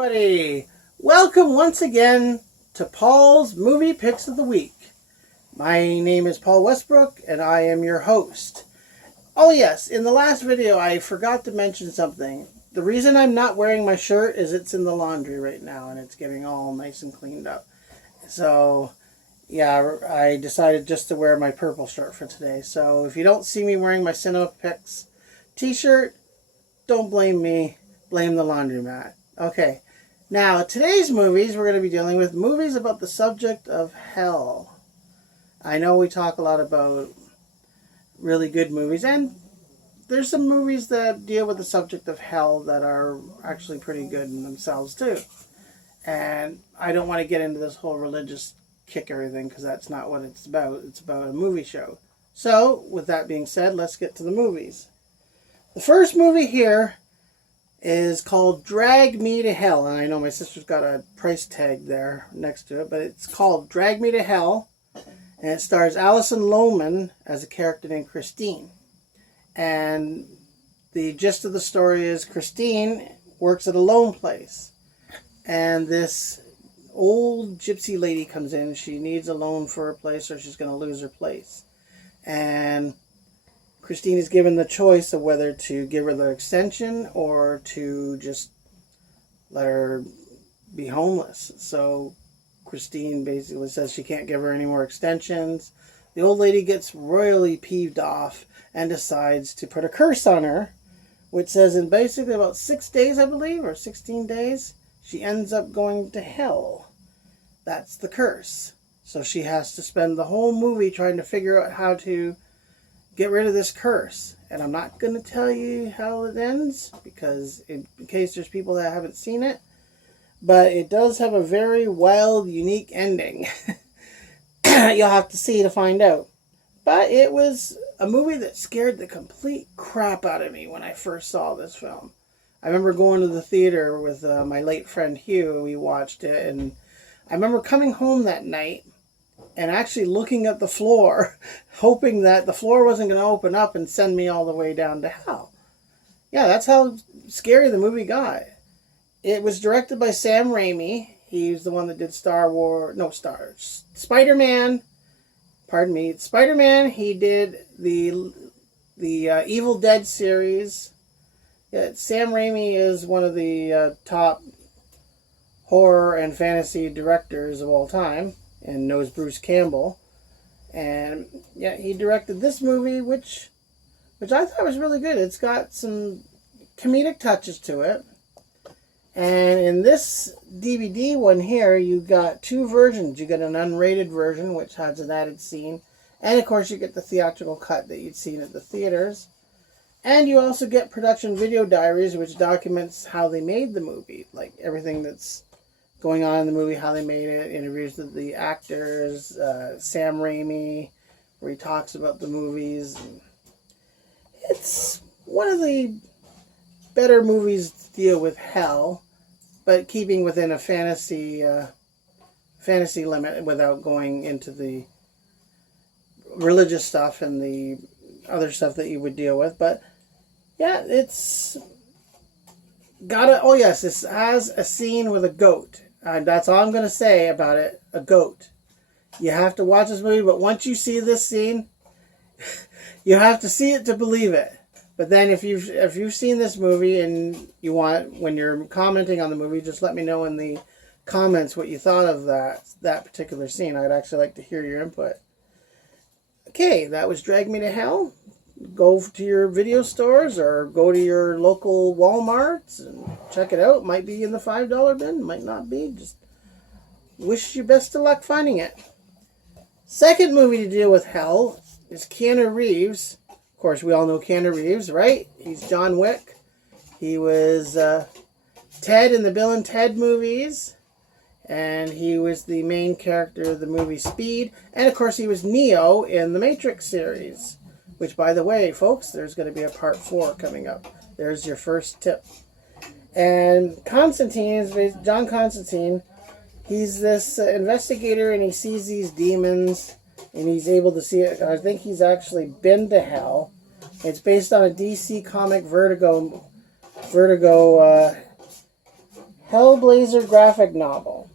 Everybody, welcome once again to Paul's Movie Picks of the Week. My name is Paul Westbrook and I am your host. Oh yes, in the last video I forgot to mention something. The reason I'm not wearing my shirt is it's in the laundry right now and it's getting all nice and cleaned up. So yeah, I decided just to wear my purple shirt for today. So if you don't see me wearing my Cinema Picks t-shirt, don't blame me, blame the laundromat. Okay. Now, today's movies, we're going to be dealing with movies about the subject of hell. I know we talk a lot about really good movies, and there's some movies that deal with the subject of hell that are actually pretty good in themselves, too. And I don't want to get into this whole religious kickery thing, because that's not what it's about. It's about a movie show. So, with that being said, let's get to the movies. The first movie here is called Drag Me to Hell. And I know my sister's got a price tag there next to it, but it's called Drag Me to Hell. And it stars Alison Lohman as a character named Christine. And the gist of the story is Christine works at a loan place. And this old gypsy lady comes in. She needs a loan for a place or she's going to lose her place. And Christine is given the choice of whether to give her the extension or to just let her be homeless. So Christine basically says she can't give her any more extensions. The old lady gets royally peeved off and decides to put a curse on her, which says in basically about 6 days, I believe, or 16 days, she ends up going to hell. That's the curse. So she has to spend the whole movie trying to figure out how to get rid of this curse. And I'm not going to tell you how it ends, because in case there's people that haven't seen it, but it does have a very wild, unique ending. You'll have to see to find out. But it was a movie that scared the complete crap out of me when I first saw this film. I remember going to the theater with my late friend Hugh. We watched it, and I remember coming home that night and actually looking at the floor, hoping that the floor wasn't going to open up and send me all the way down to hell. Yeah, that's how scary the movie got. It was directed by Sam Raimi. He's the one that did Spider-Man. Pardon me, Spider-Man. He did the Evil Dead series. Yeah, Sam Raimi is one of the top horror and fantasy directors of all time, and knows Bruce Campbell. And yeah, he directed this movie, which I thought was really good. It's got some comedic touches to it. And in this DVD one here, you got two versions. You get an unrated version, which has an added scene. And of course, you get the theatrical cut that you'd seen at the theaters. And you also get production video diaries, which documents how they made the movie. Like everything that's going on in the movie, how they made it, interviews with the actors, Sam Raimi, where he talks about the movies. It's one of the better movies to deal with hell, but keeping within a fantasy limit without going into the religious stuff and the other stuff that you would deal with. But yeah, it's got a, oh yes, this has a scene with a goat. That's all I'm going to say about it. A goat. You have to watch this movie, but once you see this scene, you have to see it to believe it. But then if you've seen this movie and you want, when you're commenting on the movie, just let me know in the comments what you thought of that particular scene. I'd actually like to hear your input. Okay, that was Drag Me to Hell. Go to your video stores or go to your local Walmarts and check it out. Might be in the $5 bin, might not be. Just wish you best of luck finding it. Second movie to deal with hell is Keanu Reeves. Of course, we all know Keanu Reeves, right? He's John Wick. He was Ted in the Bill and Ted movies. And he was the main character of the movie Speed. And of course, he was Neo in the Matrix series. Which, by the way, folks, there's going to be a part 4 coming up. There's your first tip. And Constantine is John Constantine. He's this investigator, and he sees these demons, and he's able to see it. I think he's actually been to hell. It's based on a DC comic Vertigo Hellblazer graphic novel.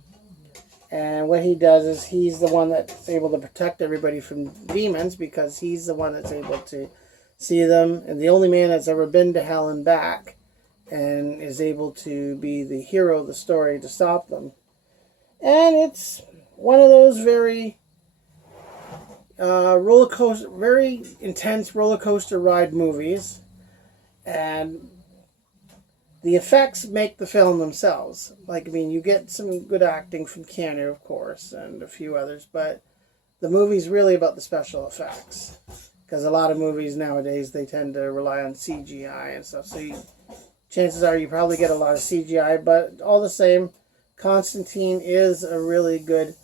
And what he does is he's the one that's able to protect everybody from demons because he's the one that's able to see them and the only man that's ever been to hell and back and is able to be the hero of the story to stop them. And it's one of those very very intense roller coaster ride movies, and the effects make the film themselves. Like, I mean, you get some good acting from Keanu, of course, and a few others, but the movie's really about the special effects. Because a lot of movies nowadays, they tend to rely on CGI and stuff. So chances are you probably get a lot of CGI, but all the same, Constantine is a really good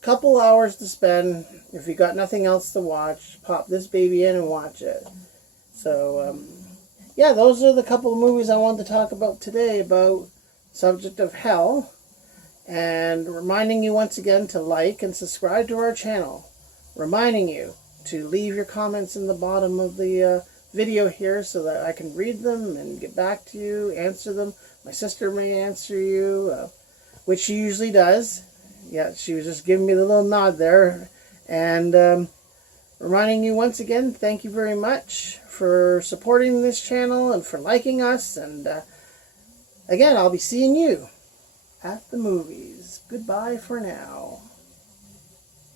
couple hours to spend. If you got nothing else to watch, pop this baby in and watch it. So, yeah, those are the couple of movies I wanted to talk about today about subject of hell. And reminding you once again to like and subscribe to our channel. Reminding you to leave your comments in the bottom of the video here so that I can read them and get back to you, answer them. My sister may answer you, which she usually does. Yeah, she was just giving me the little nod there. And reminding you once again, thank you very much for supporting this channel and for liking us. And again, I'll be seeing you at the movies. Goodbye for now.